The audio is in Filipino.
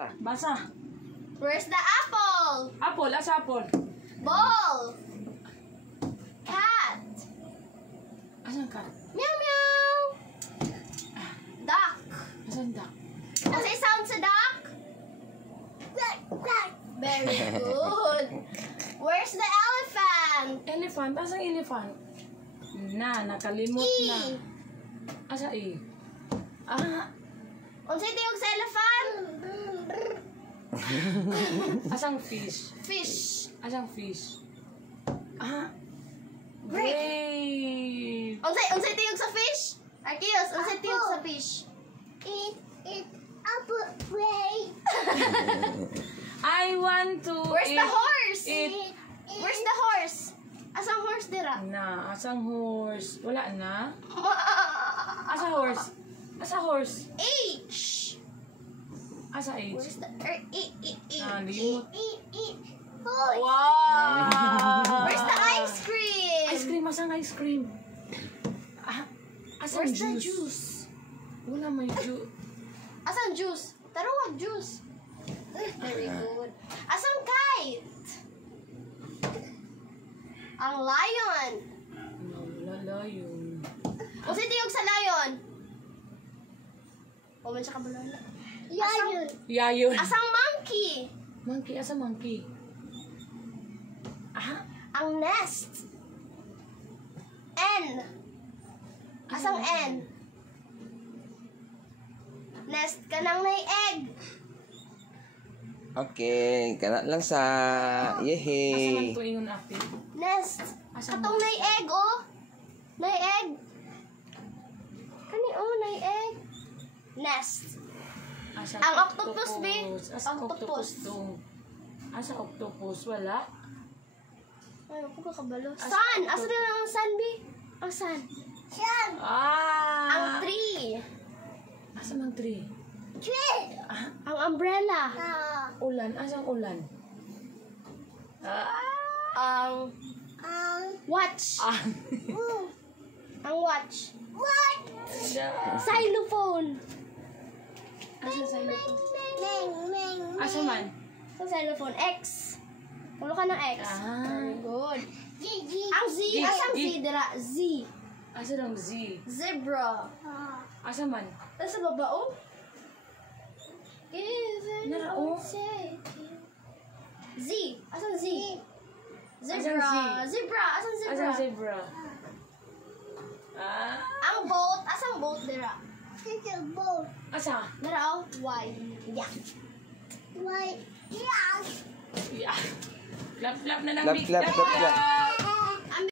Basa. Where's the apple? Apple, asa apple? Ball. Cat. Asan ka? Meow meow. Duck. Asan duck? Say sound sa duck? Very good. Where's the elephant? Elephant, asang elephant? Nakalimot E. na. Asa E? Ah, Unsay tiyog sa elephant? asang fish? Fish. Asang fish? Ah, Grape. grape. Unsay tiyog sa fish? Arkios, unsay tiyog sa fish? Eat apple grape. I want to Where's the horse? eat. Where's the horse? Asang horse dira? Asang horse? Wala na? Asa horse? Asa horse? H. Asa H? Where's the Limot. Horse. Wow! Where's the ice cream? Ice cream, asang ice cream? Ah, asang Where's the juice? juice? Wala may juice. Asang juice? Taruwag juice. Very good. Asang kite? Ang lion. Wala yun. Unsay tiyog sa lion? O man siya kabulon na. Lion. Yayon. Asang monkey? Monkey, asa monkey? Ah, Ang nest. N. Asang N? Nest ka nang may egg. Okay, kana lang sa asa yehe. man to ingon ate? Nest. Asa Katong may egg, oh. May egg. Kani, oh, may egg. Nest. Asa Ang octopus, be? Asa Octopus. octopus to? Asa octopus? Wala? Ay, ako ka kabalo. Asa Sun. octopus? Asa na lang ang sun, be? Ang sun. Sun. Ang Ah! tree. Asa mang tree? Tree. Ah, Ang umbrella. ulan. Asang ulan? Ah! Ang watch. Ah! Ang watch. What? Xylophone. Asa xylophone? Meng, meng, Asa man? Sa xylophone. X. Pulo ka ng X. Ah. Very good. Gigi. Ang Z. Z. Asang Z Z. dira? Z. Asa lang Z? Zebra. Asa man? Tapos sa baba, oh. Nara, oh. Z. Asang Z? Zebra. Asang Z? Zebra. Asang zebra? Asa zebra? Ah! Ang boat. Asang boat dira? It's a boat. Asa? Dira, oh. Y. Yeah. White. Yes. Yeah. Clap, clap na lang, Clap, Big. clap, clap, clap.